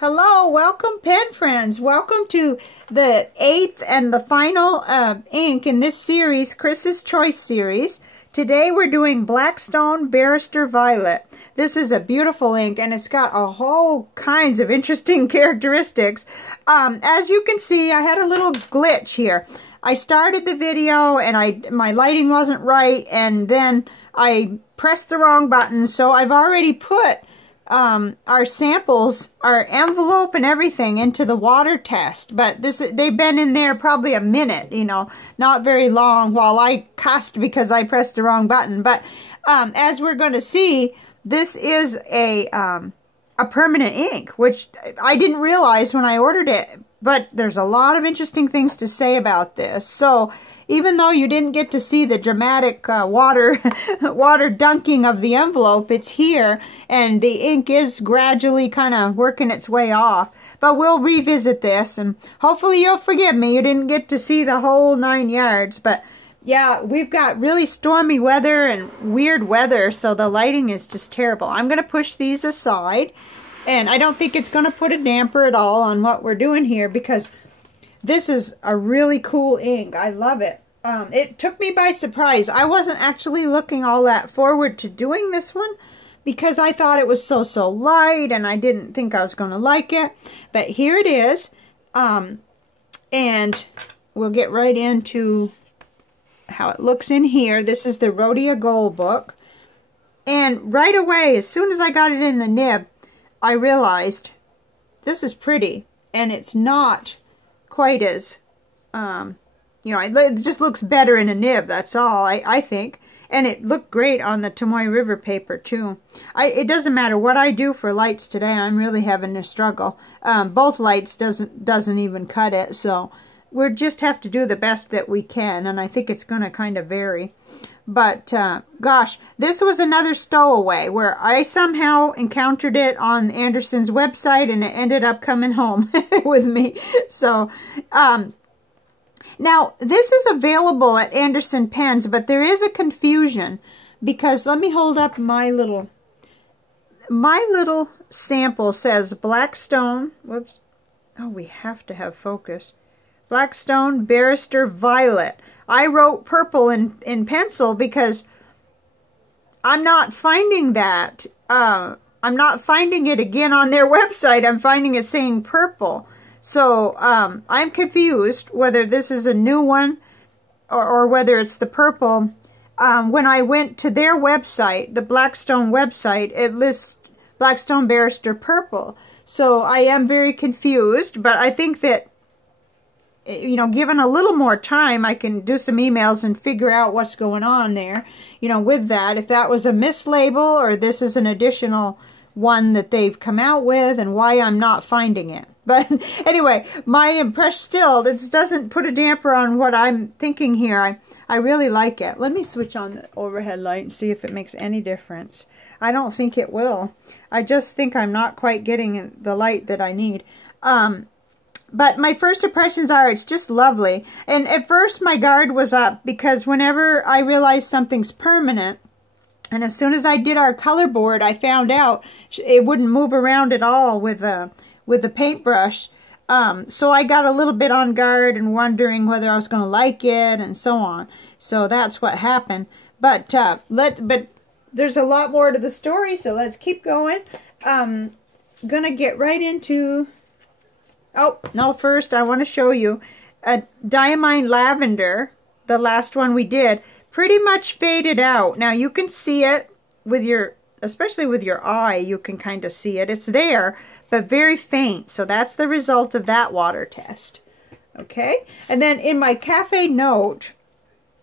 Hello, welcome pen friends. Welcome to the 8th and the final ink in this series, Chris's Choice series. Today we're doing Blackstone Barrister Violet. This is a beautiful ink and it's got a whole kinds of interesting characteristics. As you can see, I had a little glitch here. I started the video and my lighting wasn't right, and then I pressed the wrong button, so I've already put our samples, our envelope and everything into the water test, but they've been in there probably a minute, you know, not very long, while I cussed because I pressed the wrong button. But as we're going to see, this is a permanent ink, which I didn't realize when I ordered it, but there's a lot of interesting things to say about this. So even though you didn't get to see the dramatic water dunking of the envelope, it's here, and the ink is gradually kind of working its way off. But we'll revisit this, and hopefully you'll forgive me. You didn't get to see the whole 9 yards, but yeah, we've got really stormy weather and weird weather, so the lighting is just terrible. I'm going to push these aside, and I don't think it's going to put a damper at all on what we're doing here, because this is a really cool ink. I love it. It took me by surprise. I wasn't actually looking all that forward to doing this one because I thought it was so light and I didn't think I was going to like it. But here it is. And we'll get right into how it looks in here. This is the Rhodia Gold book. And right away, as soon as I got it in the nib, I realized this is pretty, and it's not quite as, you know, it just looks better in a nib, that's all, I think. And it looked great on the Tomoe River paper, too. It doesn't matter what I do for lights today, I'm really having a struggle. Both lights doesn't even cut it, so we'll just have to do the best that we can, and I think it's going to kind of vary. But, gosh, this was another stowaway where I somehow encountered it on Anderson's website, and it ended up coming home with me. So, now, this is available at Anderson Pens, but there is a confusion, because let me hold up my little sample says Blackstone, whoops, oh, we have to have focus, Blackstone Barrister Violet. I wrote purple in pencil because I'm not finding that. I'm not finding it again on their website. I'm finding it saying purple. So I'm confused whether this is a new one or whether it's the purple. When I went to their website, the Blackstone website, it lists Blackstone Barrister purple. So I am very confused, but I think that, you know, given a little more time, I can do some emails and figure out what's going on there, you know, with that. If that was a mislabel or this is an additional one that they've come out with, and why I'm not finding it. But anyway, my impression still, it doesn't put a damper on what I'm thinking here. I really like it. Let me switch on the overhead light and see if it makes any difference. I don't think it will. I just think I'm not quite getting the light that I need. But my first impressions are it's just lovely. And at first my guard was up because whenever I realize something's permanent, and as soon as I did our color board, I found out it wouldn't move around at all with the paintbrush. So I got a little bit on guard and wondering whether I was going to like it and so on. So that's what happened. But there's a lot more to the story, so let's keep going. Gonna get right into... Oh, no, first I want to show you a Diamine Lavender, the last one we did, pretty much faded out. Now you can see it with your, especially with your eye, you can kind of see it. It's there, but very faint. So that's the result of that water test. Okay, and then in my Cafe Note,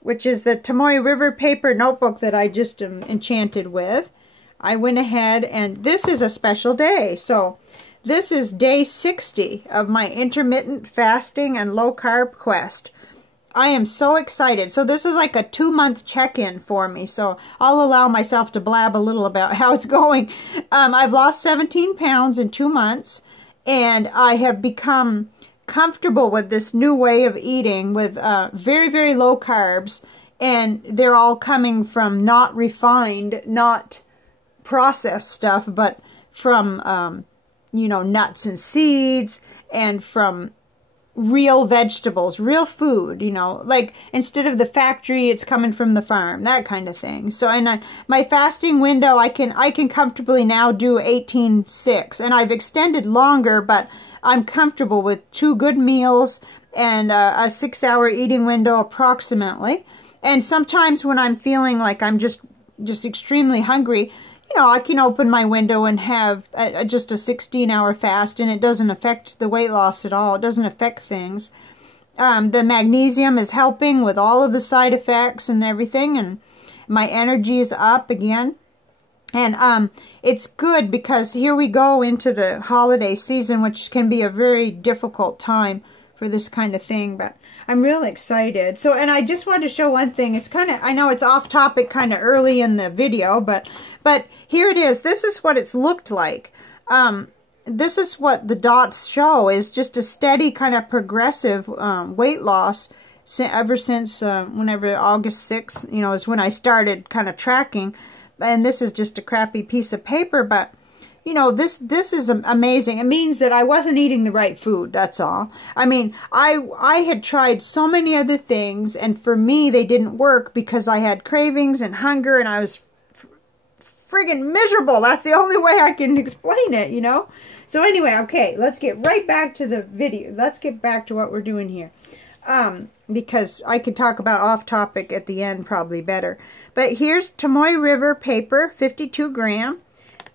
which is the Tomoe River paper notebook that I just am enchanted with, I went ahead, and this is a special day. So this is day 60 of my intermittent fasting and low-carb quest. I am so excited. So this is like a 2-month check-in for me. So I'll allow myself to blab a little about how it's going. I've lost 17 pounds in 2 months, and I have become comfortable with this new way of eating with very, very low carbs. And they're all coming from not refined, not processed stuff, but from you know, nuts and seeds, and from real vegetables, real food, you know, like instead of the factory, it's coming from the farm, that kind of thing. So, and my fasting window, I can comfortably now do 18-6, and I've extended longer, but I'm comfortable with 2 good meals and a 6-hour eating window approximately. And sometimes when I'm feeling like I'm just extremely hungry, you know, I can open my window and have just a 16-hour fast, and it doesn't affect the weight loss at all. It doesn't affect things. The magnesium is helping with all of the side effects and everything, and my energy is up again. And it's good because here we go into the holiday season, which can be a very difficult time for this kind of thing, but I'm really excited. So, and I just wanted to show one thing. It's kind of, I know it's off topic kind of early in the video, but here it is. This is what it's looked like. This is what the dots show, is just a steady kind of progressive weight loss ever since whenever August 6th, you know, is when I started kind of tracking. And this is just a crappy piece of paper, but you know, this is amazing. It means that I wasn't eating the right food, that's all. I mean, I had tried so many other things, and for me, they didn't work because I had cravings and hunger, and I was friggin' miserable. That's the only way I can explain it, you know? So anyway, okay, let's get right back to the video. Let's get back to what we're doing here. Because I could talk about off topic at the end probably better. But here's Tomoe River paper, 52 gram.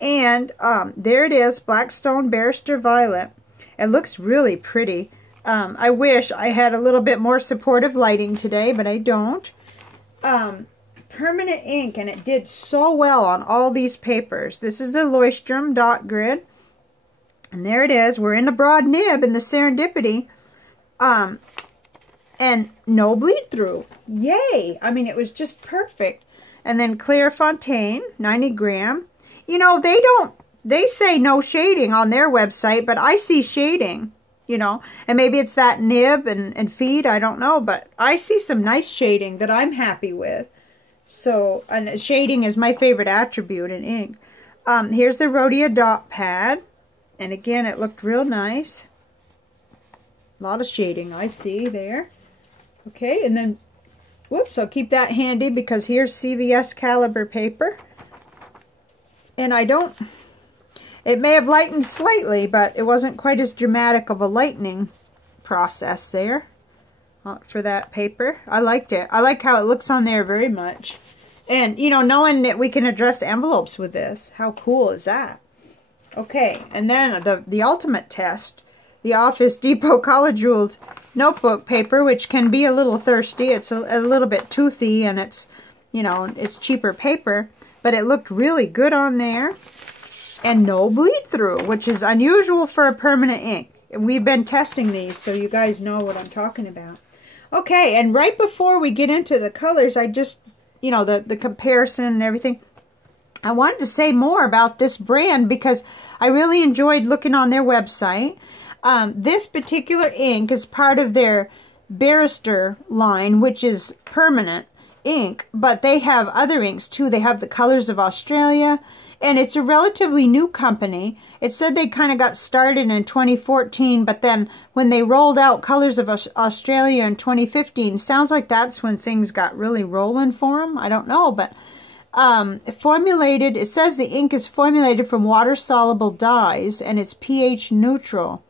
And there it is, Blackstone Barrister Violet. It looks really pretty. I wish I had a little bit more supportive lighting today, but I don't. Permanent ink, and it did so well on all these papers. This is a Leuchtturm dot grid. And there it is. We're in the broad nib in the Serendipity. And no bleed through. Yay! I mean, it was just perfect. And then Clairefontaine, 90 gram. You know, they say no shading on their website, but I see shading, you know, and maybe it's that nib and feed, I don't know, but I see some nice shading that I'm happy with. So, and shading is my favorite attribute in ink. Here's the Rhodia dot pad, and again, it looked real nice. A lot of shading I see there. Okay, and then, whoops, I'll keep that handy because here's CVS caliber paper. And it may have lightened slightly, but it wasn't quite as dramatic of a lightening process there for that paper. I liked it. I like how it looks on there very much. And, you know, knowing that we can address envelopes with this, how cool is that? Okay, and then the ultimate test, the Office Depot College Ruled notebook paper, which can be a little thirsty. It's a little bit toothy, and it's, you know, it's cheaper paper. But it looked really good on there. And no bleed through, which is unusual for a permanent ink. And we've been testing these, so you guys know what I'm talking about. Okay, and right before we get into the colors, I just, you know, the comparison and everything, I wanted to say more about this brand because I really enjoyed looking on their website. This particular ink is part of their Barrister line, which is permanent ink, but they have other inks too. They have the Colors of Australia, and it's a relatively new company. It said they kind of got started in 2014, but then when they rolled out Colors of Australia in 2015, sounds like that's when things got really rolling for them. I don't know, but it says the ink is formulated from water-soluble dyes, and it's pH neutral.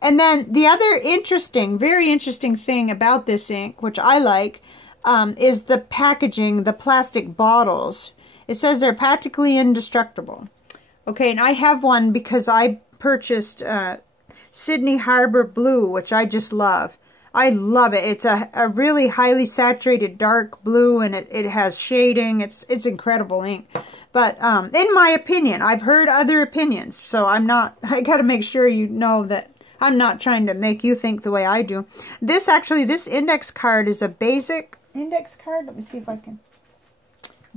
And then the other interesting, very interesting thing about this ink, which I like, is the packaging, the plastic bottles. It says they're practically indestructible. Okay, and I have one because I purchased Sydney Harbour Blue, which I just love. I love it. It's a really highly saturated dark blue, and it has shading. It's incredible ink. But in my opinion, I've heard other opinions, so I got to make sure you know that I'm not trying to make you think the way I do. This index card is a basic index card. Let me see if I can.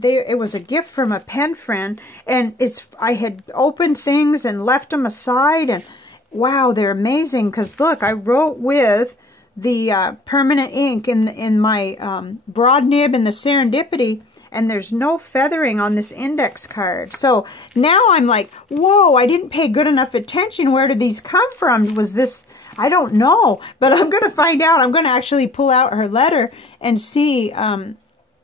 It was a gift from a pen friend, and I had opened things and left them aside, and wow, they're amazing. Because look, I wrote with the permanent ink in my broad nib in the Serendipity, and there's no feathering on this index card. So now I'm like, whoa, I didn't pay good enough attention. Where did these come from? Was this, I don't know, but I'm going to find out. I'm going to actually pull out her letter and see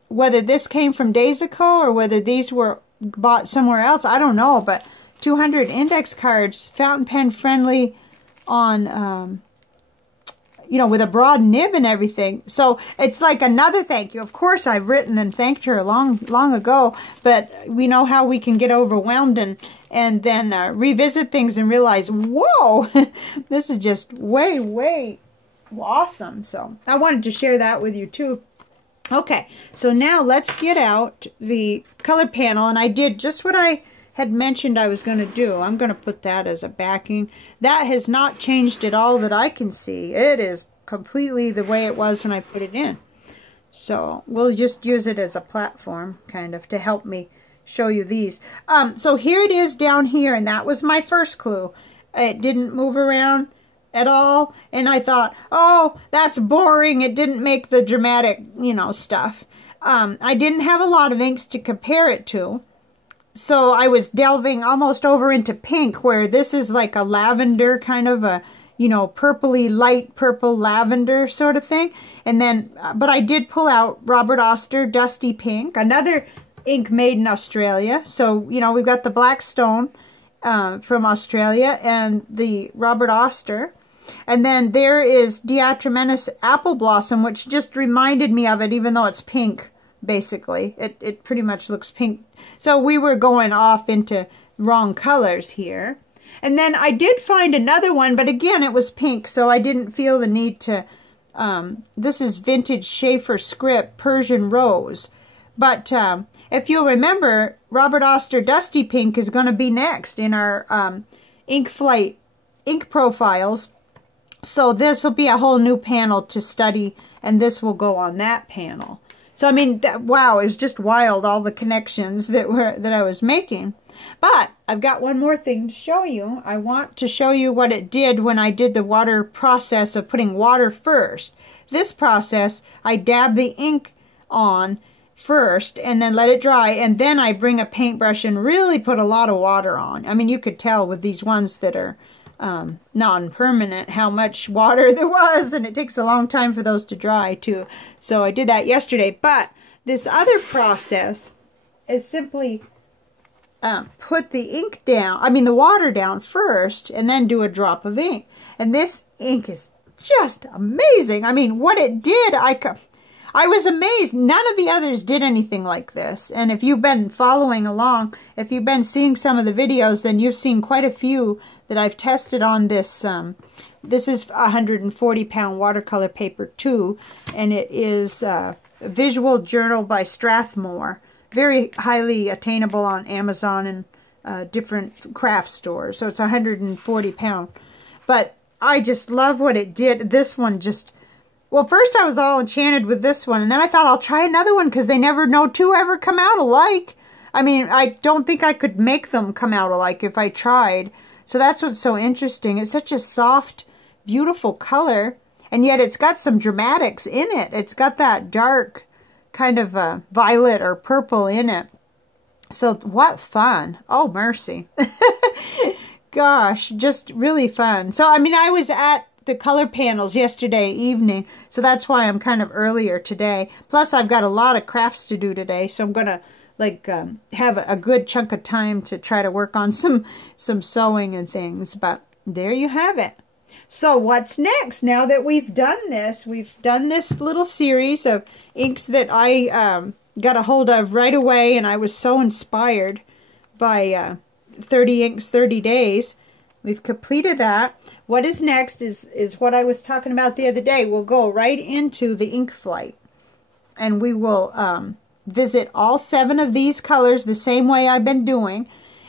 whether this came from Daisico or whether these were bought somewhere else. I don't know, but 200 index cards, fountain pen friendly on, you know, with a broad nib and everything. So it's like another thank you. Of course, I've written and thanked her long ago, but we know how we can get overwhelmed and then revisit things and realize, whoa, this is just way awesome. So I wanted to share that with you too. Okay, so now let's get out the color panel, and I did just what I had mentioned I was going to do. I'm going to put that as a backing. That has not changed at all that I can see. It is completely the way it was when I put it in. So we'll just use it as a platform kind of to help me show you these. So here it is down here, and that was my first clue. It didn't move around at all, and I thought, oh, that's boring. It didn't make the dramatic, you know, stuff. I didn't have a lot of inks to compare it to. So I was delving almost over into pink, where this is like a lavender, kind of a, you know, purpley, light purple lavender sort of thing. And then, but I did pull out Robert Oster Dusty Pink, another ink made in Australia. So, you know, we've got the Blackstone from Australia and the Robert Oster. And then there is Diatramenis Apple Blossom, which just reminded me of it, even though it's pink. Basically, it pretty much looks pink. So we were going off into wrong colors here. And then I did find another one, but again, it was pink, so I didn't feel the need to, this is Vintage Schaefer Script Persian Rose. But if you'll remember, Robert Oster Dusty Pink is going to be next in our Ink Flight ink profiles. So this will be a whole new panel to study, and this will go on that panel. So, I mean, wow, it was just wild, all the connections that I was making. But I've got one more thing to show you. I want to show you what it did when I did the water process of putting water first. This process, I dab the ink on first and then let it dry, and then I bring a paintbrush and really put a lot of water on. I mean, you could tell with these ones that are non-permanent how much water there was, and it takes a long time for those to dry too. So I did that yesterday. But this other process is simply put the ink down, I mean the water down first, and then do a drop of ink. And this ink is just amazing. I mean, what it did, I was amazed. None of the others did anything like this. And if you've been following along, if you've been seeing some of the videos, then you've seen quite a few that I've tested on this. This is 140-pound watercolor paper too, and it is a visual journal by Strathmore. Very highly attainable on Amazon and different craft stores. So it's 140 pound. But I just love what it did. This one just... Well, first I was all enchanted with this one, and then I thought I'll try another one because they never, no two ever come out alike. I mean, I don't think I could make them come out alike if I tried. So that's what's so interesting. It's such a soft, beautiful color, and yet it's got some dramatics in it. It's got that dark kind of violet or purple in it. So what fun. Oh, mercy. Gosh, just really fun. So, I mean, I was at the color panels yesterday evening, so that's why I'm kind of earlier today. Plus, I've got a lot of crafts to do today, so I'm gonna like have a good chunk of time to try to work on some sewing and things. But there you have it. So what's next? Now that we've done this little series of inks that I got a hold of right away, and I was so inspired by 30 Inks, 30 Days. We've completed that. What is next is what I was talking about the other day. We'll go right into the Ink Flight, and we will visit all 7 of these colors the same way I've been doing.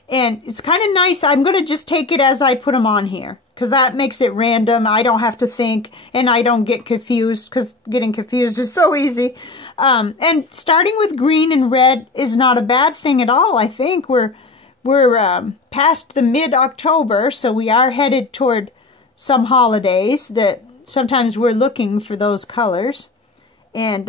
And it's kind of nice. I'm going to just take it as I put them on here, because that makes it random. I don't have to think, and I don't get confused, because getting confused is so easy. And starting with green and red is not a bad thing at all. I think we're past the mid-October, so we are headed toward some holidays that sometimes we're looking for those colors. And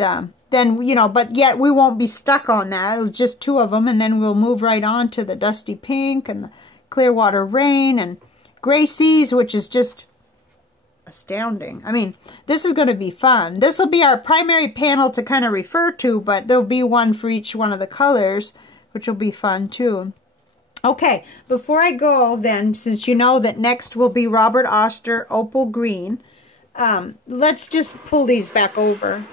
then, you know, but yet we won't be stuck on that. It was just 2 of them, and then we'll move right on to the Dusty Pink and the Clearwater Rain and Gray Seas, which is just astounding. I mean, this is going to be fun. This will be our primary panel to kind of refer to, but there'll be one for each one of the colors, which will be fun too. Okay, before I go then, since you know that next will be Robert Oster Opal Green, let's just pull these back over.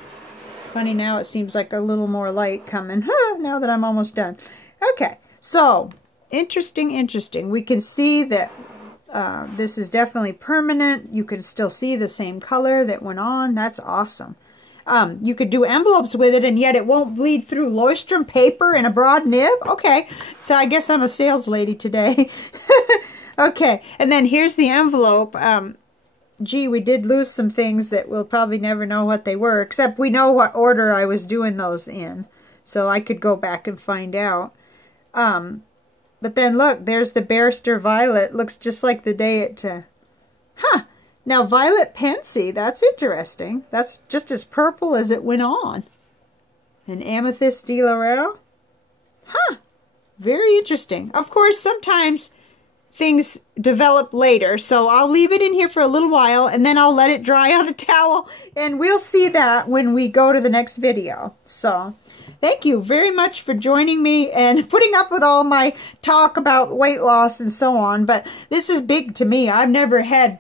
Funny, now it seems like a little more light coming. Now that I'm almost done. Okay, so interesting. We can see that this is definitely permanent. You can still see the same color that went on. That's awesome. You could do envelopes with it, and yet it won't bleed through. Leuchtturm paper and a broad nib? Okay, so I guess I'm a sales lady today. Okay, and then here's the envelope. Gee, we did lose some things that we'll probably never know what they were, except we know what order I was doing those in. So I could go back and find out. But then look, there's the Barrister Violet. Looks just like the day it... Now Violet Pensy, that's interesting. That's just as purple as it went on. And Amethyst de Laurel. Very interesting. Of course, sometimes things develop later, so I'll leave it in here for a little while, and then I'll let it dry on a towel, and we'll see that when we go to the next video. So thank you very much for joining me and putting up with all my talk about weight loss and so on, but this is big to me. I've never had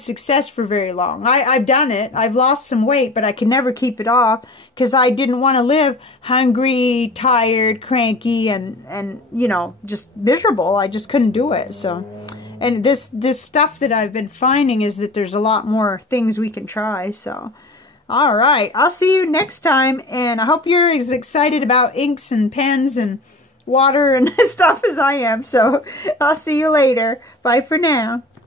success for very long. I've done it. I've lost some weight, but I can never keep it off because I didn't want to live hungry, tired, cranky, and you know, just miserable. I just couldn't do it. So, and this stuff that I've been finding is that there's a lot more things we can try. So, all right. I'll see you next time, and I hope you're as excited about inks and pens and water and stuff as I am. So, I'll see you later. Bye for now.